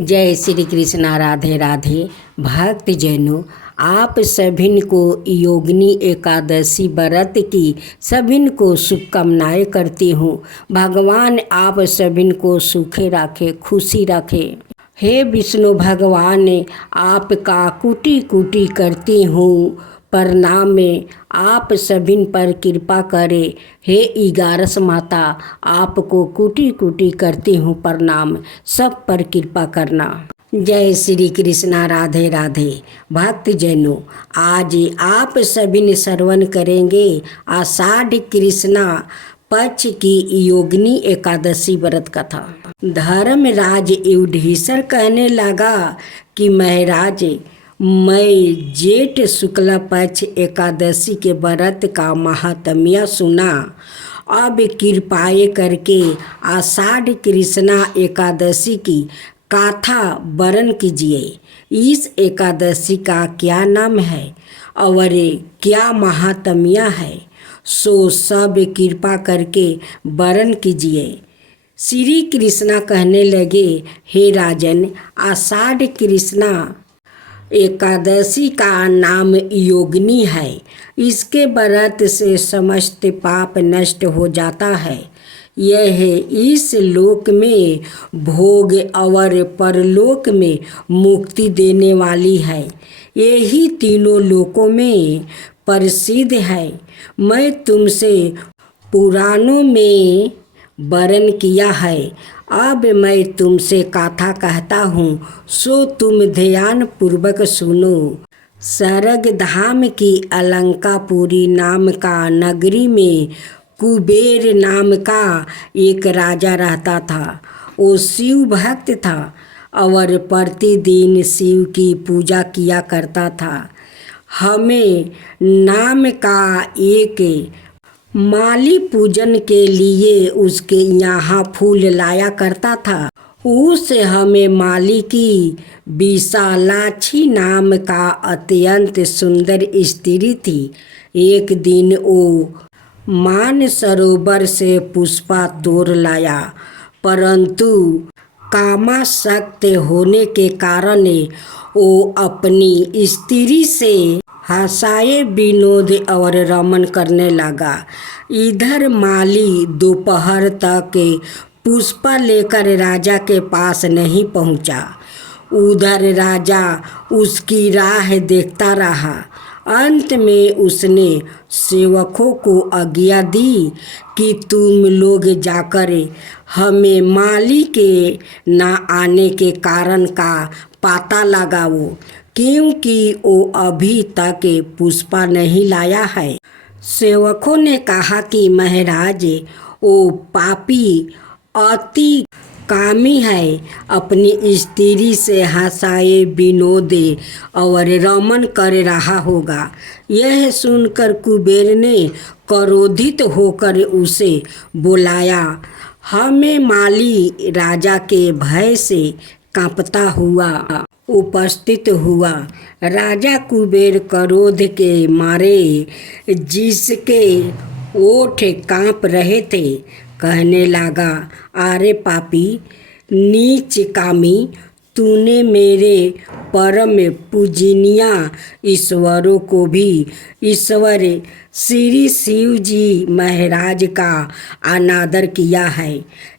जय श्री कृष्णा। राधे राधे। भक्त जनों, आप सभिन को योगिनी एकादशी व्रत की सभिन को शुभकामनाएं करती हूँ। भगवान आप सभिन को सुखे रखे, खुशी रखे। हे विष्णु भगवान, आपका कुटी कुटी करती हूँ प्रणाम में, आप सभिन पर कृपा करे। हे 11 माता, आपको कुटी कुटी करती हूँ प्रणाम, सब पर कृपा करना। जय श्री कृष्णा। राधे राधे। भक्त जनों, आज आप सभी श्रवण करेंगे आषाढ़ कृष्णा पक्ष की योगिनी एकादशी व्रत कथा। धर्मराज युधिष्ठिर कहने लगा कि महाराज, मैं जेठ शुक्ल पक्ष एकादशी के व्रत का महात्म्य सुना। अब कृपाए करके आषाढ़ कृष्णा एकादशी की गाथा वर्णन कीजिए। इस एकादशी का क्या नाम है और क्या महात्म्य है, सो सब कृपा करके वर्णन कीजिए। श्री कृष्णा कहने लगे, हे राजन, आषाढ़ कृष्णा एकादशी का नाम योगिनी है। इसके व्रत से समस्त पाप नष्ट हो जाता है। यह इस लोक में भोग और परलोक में मुक्ति देने वाली है। यही तीनों लोकों में प्रसिद्ध है। मैं तुमसे पुराणों में वर्णन किया है, अब मैं तुमसे कथा कहता हूँ, सो तुम ध्यान पूर्वक सुनो। स्वर्ग धाम की अलंकापुरी नाम का नगरी में कुबेर नाम का एक राजा रहता था। वो शिव भक्त था और प्रतिदिन शिव की पूजा किया करता था। हमें नाम का एक माली पूजन के लिए उसके यहाँ फूल लाया करता था। उस हमें माली की विशालाक्षी नाम का अत्यंत सुंदर स्त्री थी। एक दिन वो मान सरोवर से पुष्पा तोड़ लाया, परंतु कामासक्त होने के कारण वो अपनी स्त्री से हंसाए विनोद और रमन करने लगा। इधर माली दोपहर तक पुष्पा लेकर राजा के पास नहीं पहुंचा। उधर राजा उसकी राह देखता रहा। अंत में उसने सेवकों को आज्ञा दी कि तुम लोग जाकर हमें माली के न आने के कारण का पता लगाओ, क्योंकि वो अभी तक पुष्पा नहीं लाया है। सेवकों ने कहा कि महाराज, वो पापी अति कामी है, अपनी स्त्री से हंसाए विनोद और रमन कर रहा होगा। यह सुनकर कुबेर ने क्रोधित होकर उसे बुलाया। हमें माली राजा के भय से कांपता हुआ उपस्थित हुआ। राजा कुबेर क्रोध के मारे जिसके ओठ कांप रहे थे, कहने लगा, अरे पापी नीच कामी, तूने मेरे परम पूजनीय ईश्वरों को भी ईश्वर श्री शिव जी महाराज का अनादर किया है।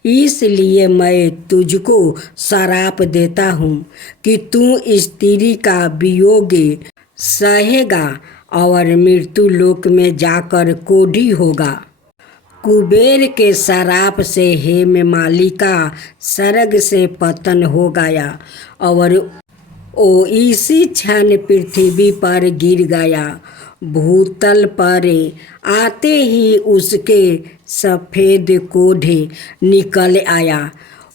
इसलिए मैं तुझको श्राप देता हूँ कि तू स्त्री का वियोग सहेगा और मृत्यु लोक में जाकर कोढ़ी होगा। कुबेर के श्राप से हेममाली का स्वर्ग से पतन हो गया और वो इसी क्षण पृथ्वी पर गिर गया। भूतल पर आते ही उसके सफ़ेद कोढ़े निकल आया।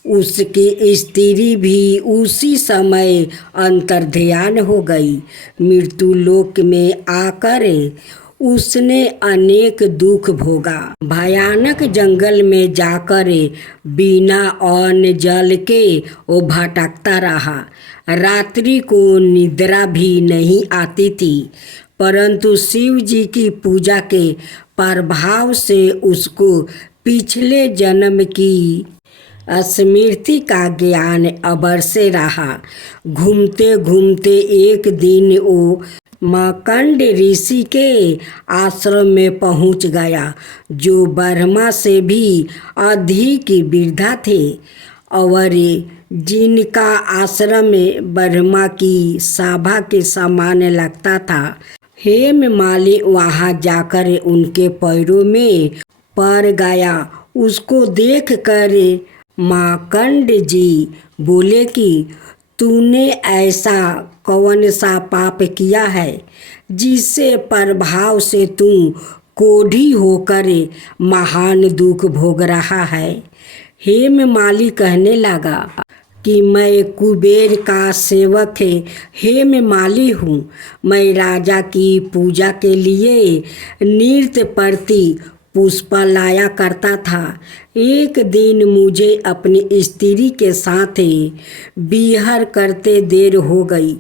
उसकी स्त्री भी उसी समय अंतर्ध्यान हो गई। मृत्यु लोक में आकर उसने अनेक दुख भोगा। भयानक जंगल में जाकर बिना अन्न जल के वो भटकता रहा। रात्रि को निद्रा भी नहीं आती थी, परंतु शिव जी की पूजा के प्रभाव से उसको पिछले जन्म की स्मृति का ज्ञान अबर से रहा। घूमते घूमते एक दिन वो मार्कंड ऋषि के आश्रम में पहुंच गया, जो ब्रह्मा से भी अधिक वृद्धा थे और जिनका आश्रम ब्रह्मा की सभा के समान लगता था। हेममाली वहां जाकर उनके पैरों में पड़ गया। उसको देखकर मार्कंड जी बोले कि तूने ऐसा कौन सा पाप किया है जिससे प्रभाव से तू कोढ़ी होकर महान दुख भोग रहा है। हेममाली कहने लगा कि मैं कुबेर का सेवक हेममाली हूँ। मैं राजा की पूजा के लिए नृत्य प्रति पुष्प लाया करता था। एक दिन मुझे अपनी स्त्री के साथ विहार करते देर हो गई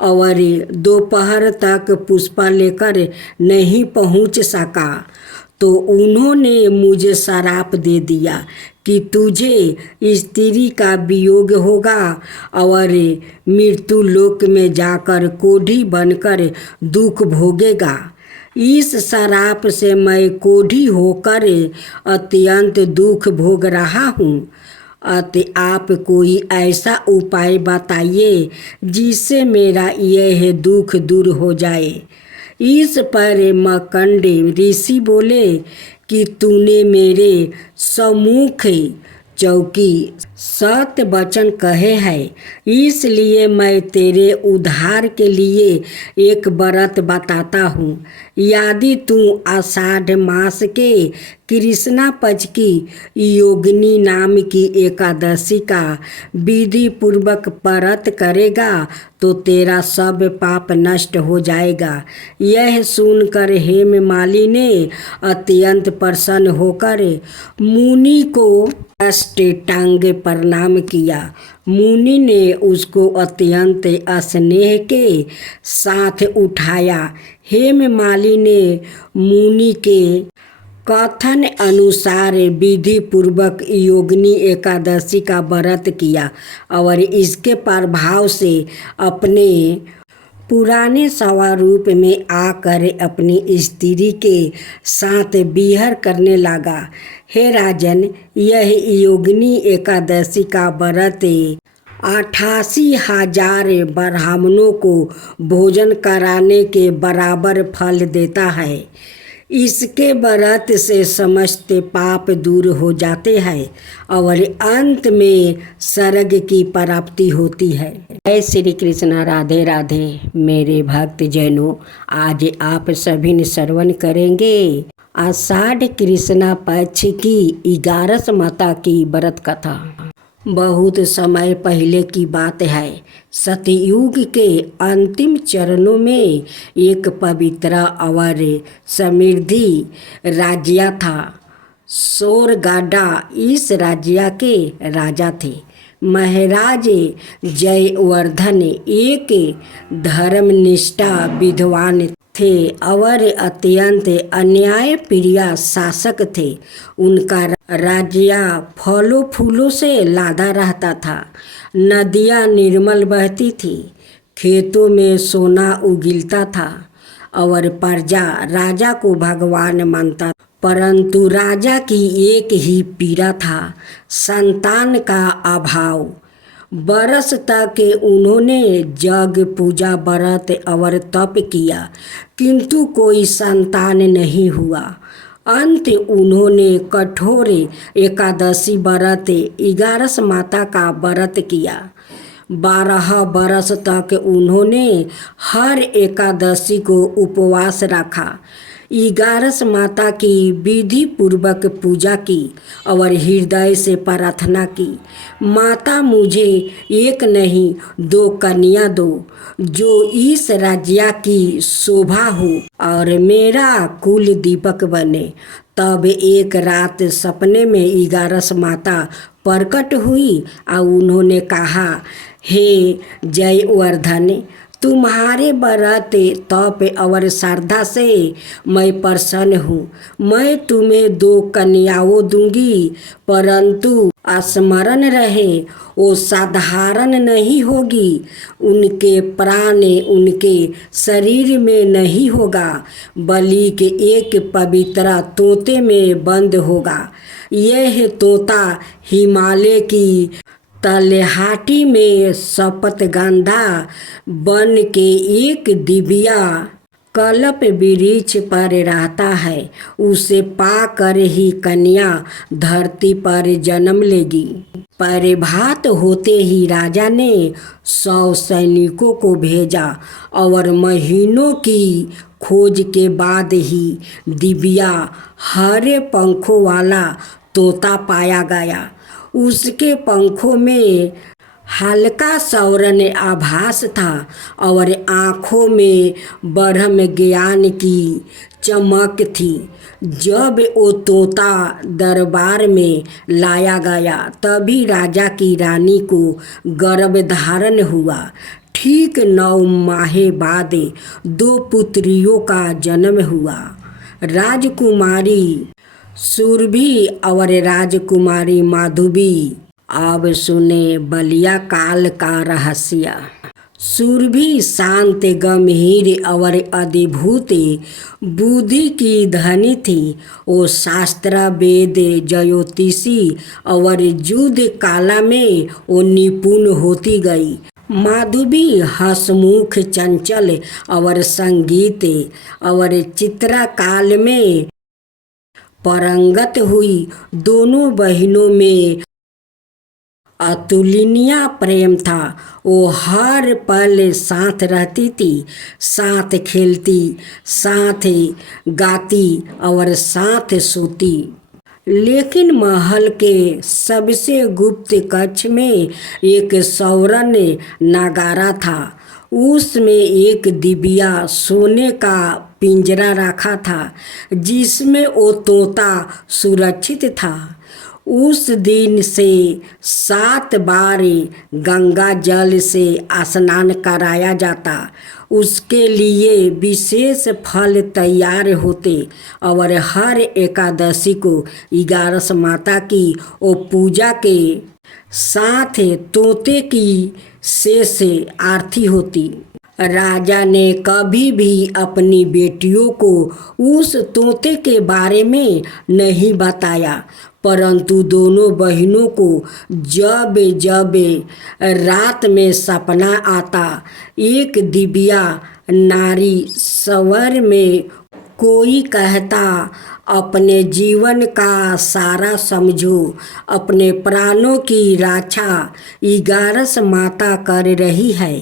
और दोपहर तक पुष्प लेकर नहीं पहुँच सका, तो उन्होंने मुझे श्राप दे दिया कि तुझे स्त्री का वियोग होगा और मृत्यु लोक में जाकर कोढ़ी बनकर दुख भोगेगा। इस श्राप से मैं कोढ़ी होकर अत्यंत दुख भोग रहा हूँ। आप कोई ऐसा उपाय बताइए जिससे मेरा यह दुख दूर हो जाए। इस पर मार्कंड ऋषि बोले कि तूने मेरे सम्मुख चौकी सत्य वचन कहे हैं, इसलिए मैं तेरे उद्धार के लिए एक व्रत बताता हूँ। यदि तू आषाढ़ मास के कृष्णा पक्ष की योगिनी नाम की एकादशी का विधि पूर्वक व्रत करेगा तो तेरा सब पाप नष्ट हो जाएगा। यह सुनकर हेममाली ने अत्यंत प्रसन्न होकर मुनि को अष्टांग प्रणाम किया। मुनि ने उसको अत्यंत स्नेह के साथ उठाया। हेममाली ने मुनि के कथन अनुसार विधि पूर्वक योगिनी एकादशी का व्रत किया और इसके प्रभाव से अपने पुराने स्वरूप में आकर अपनी स्त्री के साथ विहार करने लगा। हे राजन, यह योगिनी एकादशी का व्रत 88,000 ब्राह्मणों को भोजन कराने के बराबर फल देता है। इसके व्रत से समस्त पाप दूर हो जाते हैं और अंत में स्वर्ग की प्राप्ति होती है। जय श्री कृष्ण। राधे राधे। मेरे भक्त जनों, आज आप सभी ने श्रवण करेंगे आषाढ़ कृष्णा पक्ष की 11 माता की व्रत कथा। बहुत समय पहले की बात है। सतयुग के अंतिम चरणों में एक पवित्र और समृद्धि राज्य था। सोरगाडा इस राज्य के राजा थे। महाराज जयवर्धन एक धर्मनिष्ठा विद्वान थे और अत्यंत अन्याय प्रिय शासक थे। उनका राज्य फलों फूलों से लादा रहता था। नदियाँ निर्मल बहती थी, खेतों में सोना उगलता था और प्रजा राजा को भगवान मानता। परंतु राजा की एक ही पीड़ा था, संतान का अभाव। बरस तक उन्होंने जग पूजा व्रत और तप किया, किंतु कोई संतान नहीं हुआ। अंत उन्होंने कठोर एकादशी व्रत 11 माता का व्रत किया। 12 बरस तक उन्होंने हर एकादशी को उपवास रखा। 11 माता की विधि पूर्वक पूजा की और हृदय से प्रार्थना की, माता मुझे एक नहीं 2 कन्या दो, जो इस राज्य की शोभा हो और मेरा कुल दीपक बने। तब एक रात सपने में 11 माता प्रकट हुई और उन्होंने कहा, हे जयवर्धन, तुम्हारे व्रत तप और श्रद्धा से मैं प्रसन्न हूँ। मैं तुम्हें 2 कन्याओं दूंगी, परंतु स्मरण रहे वो साधारण नहीं होगी। उनके प्राण उनके शरीर में नहीं होगा, बल्कि एक पवित्र तोते में बंद होगा। यह तोता हिमालय की तलहटी में शपथगंधा बन के एक दिव्या कल्प वृक्ष पर रहता है। उसे पाकर ही कन्या धरती पर जन्म लेगी। प्रभात होते ही राजा ने 100 सैनिकों को भेजा और महीनों की खोज के बाद ही दिव्या हरे पंखों वाला तोता पाया गया। उसके पंखों में हल्का सौरन आभास था और आँखों में ब्रह्म ज्ञान की चमक थी। जब वो तोता दरबार में लाया गया तभी राजा की रानी को गर्भधारण हुआ। ठीक 9 माह बाद 2 पुत्रियों का जन्म हुआ, राजकुमारी सुरभि और राजकुमारी माधवी। अब सुने बलिया काल का रहस्य। सुरभि शांत, गंभीर और अद्भुत बुद्धि की धनी थी। वो शास्त्र, वेद, ज्योतिषी और युद्ध कला में वो निपुण होती गई। माधवी हंसमुख, चंचल और संगीत और चित्रकला में पारंगत हुई। दोनों बहनों में अतुलनीय प्रेम था। वो हर पल साथ रहती थी, साथ खेलती, साथ गाती और साथ सोती। लेकिन महल के सबसे गुप्त कक्ष में एक सौरन नगारा था। उसमें एक दिव्या सोने का पिंजरा रखा था जिसमें वो तोता सुरक्षित था। उस दिन से 7 बार गंगा जल से स्नान कराया जाता। उसके लिए विशेष फल तैयार होते और हर एकादशी को 11 माता की वो पूजा के साथ तोते की शेष आरती होती। राजा ने कभी भी अपनी बेटियों को उस तोते के बारे में नहीं बताया, परंतु दोनों बहनों को जब जब रात में सपना आता, एक दिव्या नारी स्वर में कोई कहता, अपने जीवन का सारा समझो, अपने प्राणों की रक्षा 11 माता कर रही है,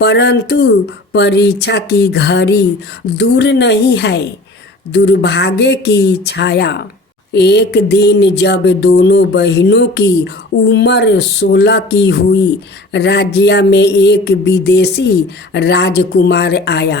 परंतु परीक्षा की घड़ी दूर नहीं है। दुर्भाग्य की छाया। एक दिन जब दोनों बहनों की उम्र 16 की हुई, राज्य में एक विदेशी राजकुमार आया।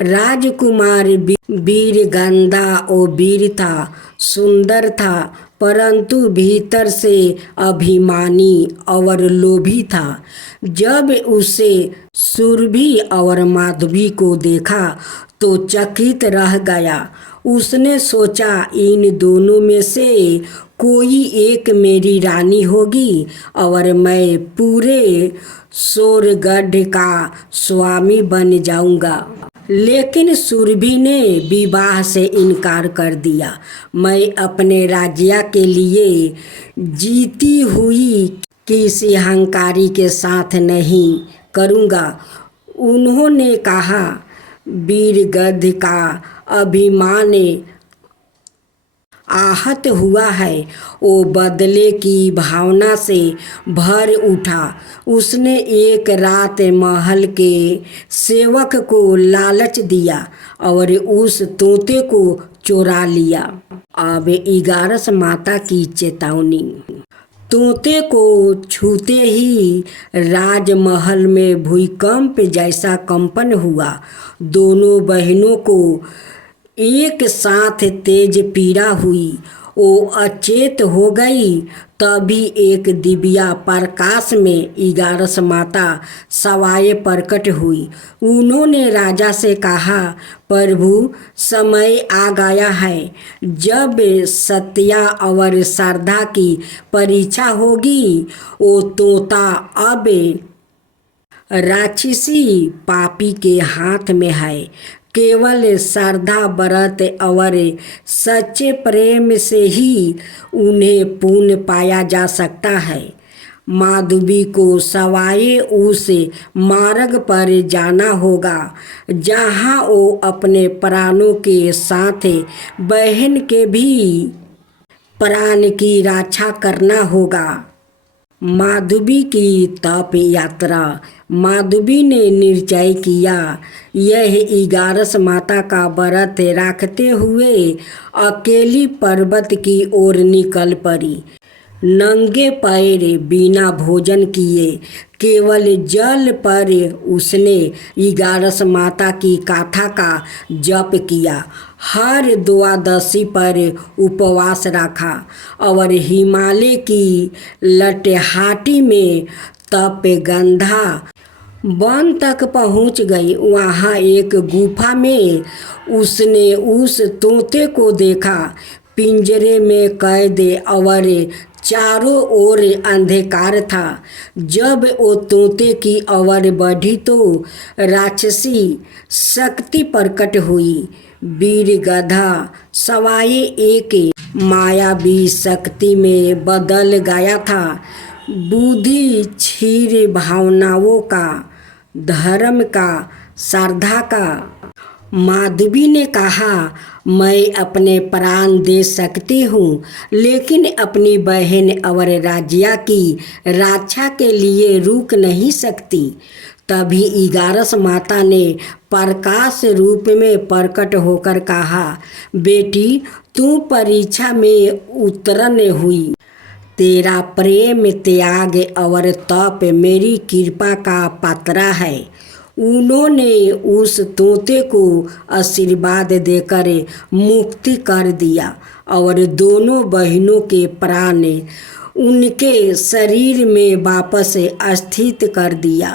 राजकुमार वीरगंधा और वीर था, सुंदर था, परंतु भीतर से अभिमानी और लोभी था। जब उसे सुरभि और माधवी को देखा तो चकित रह गया। उसने सोचा, इन दोनों में से कोई एक मेरी रानी होगी और मैं पूरे स्वर्गढ़ का स्वामी बन जाऊंगा। लेकिन सुरभि ने विवाह से इनकार कर दिया। मैं अपने राज्य के लिए जीती हुई किसी अहंकारी के साथ नहीं करूँगा। उन्होंने कहा, वीरगंध का अभिमान आहत हुआ है। वो बदले की भावना से भर उठा। उसने एक रात महल के सेवक को लालच दिया और उस तोते को चुरा लिया। अब 11 माता की चेतावनी। तोते को छूते ही राजमहल में भूकंप जैसा कंपन हुआ। दोनों बहनों को एक साथ तेज पीड़ा हुई। वो अचेत हो गई। तभी एक दिव्या प्रकाश में 11 माता सवाए प्रकट हुई। उन्होंने राजा से कहा, प्रभु, समय आ गया है जब सत्या और श्रद्धा की परीक्षा होगी। वो तोता अब राक्षसी पापी के हाथ में है। केवल श्रद्धा, व्रत और सच्चे प्रेम से ही उन्हें पुण्य पाया जा सकता है। माधवी को सवाए उस मार्ग पर जाना होगा जहाँ वो अपने प्राणों के साथ बहन के भी प्राण की रक्षा करना होगा। माधवी की तप यात्रा। माधवी ने निश्चय किया, यह 11 माता का व्रत रखते हुए अकेली पर्वत की ओर निकल पड़ी। नंगे पैर, बिना भोजन किए, केवल जल पर उसने 11 माता की गाथा का जप किया। हर द्वादशी पर उपवास रखा और हिमालय की लटहाटी में तपगंधा वन तक पहुंच गई। वहां एक गुफा में उसने उस तोते को देखा, पिंजरे में कैद और चारों ओर अंधकार था। जब वो तोते की ओर बढ़ी तो राक्षसी शक्ति प्रकट हुई। वीर गधा सवाए एक मायावी शक्ति में बदल गया था। बुद्धि क्षीर भावनाओं का, धर्म का, श्रद्धा का। माधवी ने कहा, मैं अपने प्राण दे सकती हूँ, लेकिन अपनी बहन और राज्य की रक्षा के लिए रुक नहीं सकती। तभी 11 माता ने प्रकाश रूप में प्रकट होकर कहा, बेटी, तू परीक्षा में उत्तीर्ण हुई। तेरा प्रेम, त्याग और तप मेरी कृपा का पात्र है। उन्होंने उस तोते को आशीर्वाद देकर मुक्ति कर दिया और दोनों बहनों के प्राण उनके शरीर में वापस स्थित कर दिया।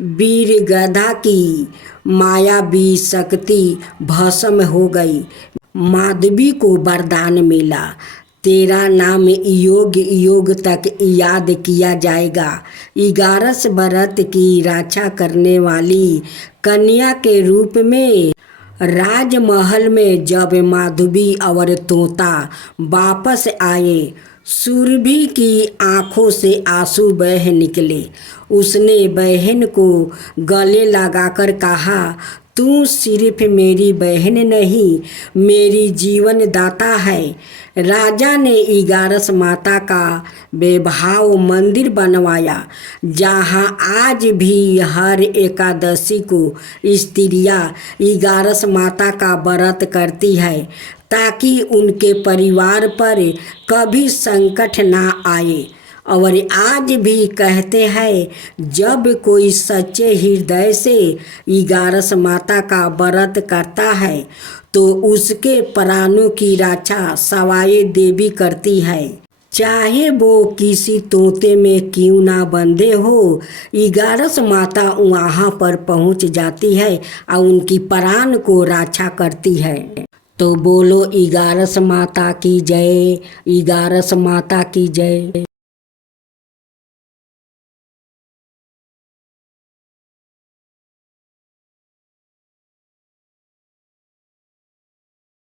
वीर गधा की मायावी शक्ति भस्म हो गई। माधवी को वरदान मिला, तेरा नाम योग योग तक याद किया जाएगा। 11 व्रत की रक्षा करने वाली कन्या के रूप में राजमहल में जब माधवी और तोता वापस आए, सुरभि की आंखों से आंसू बह निकले। उसने बहन को गले लगाकर कहा, तू सिर्फ मेरी बहन नहीं, मेरी जीवन दाता है। राजा ने 11 माता का वैभव मंदिर बनवाया, जहाँ आज भी हर एकादशी को स्त्रियाँ 11 माता का व्रत करती है, ताकि उनके परिवार पर कभी संकट ना आए। और आज भी कहते हैं, जब कोई सच्चे हृदय से 11 माता का व्रत करता है तो उसके प्राणों की रक्षा सवाए देवी करती है। चाहे वो किसी तोते में क्यों ना बंधे हो, 11 माता वहाँ पर पहुँच जाती है और उनकी प्राण को रक्षा करती है। तो बोलो 11 माता की जय, 11 माता की जय।